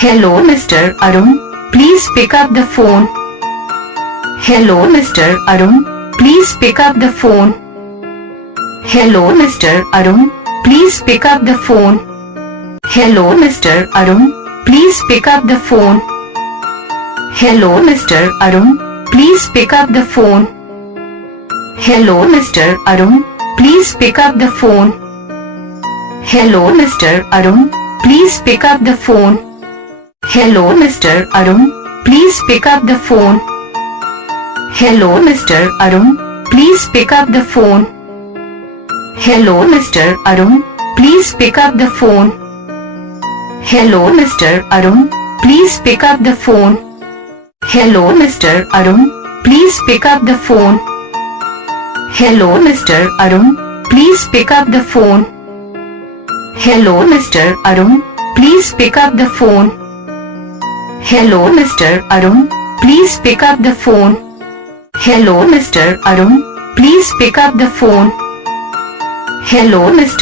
Hello Mr. Arun, please pick up the phone. Hello Mr. Arun, please pick up the phone. Hello Mr. Arun, please pick up the phone. Hello Mr. Arun, please pick up the phone. Hello Mr. Arun, please pick up the phone. Hello Mr. Arun, please pick up the phone. Hello Mr. Arun, please pick up the phone. Hello Mr. Arun, please pick up the phone. Hello Mr. Arun, please pick up the phone. Hello Mr. Arun, please pick up the phone. Hello Mr. Arun, please pick up the phone. Hello Mr. Arun, please pick up the phone. Hello Mr. Arun, please pick up the phone. Hello Mr. Arun, please pick up the phone. Hello Mr. Arun, please pick up the phone. Hello Mr. Arun, please pick up the phone. Hello Mr.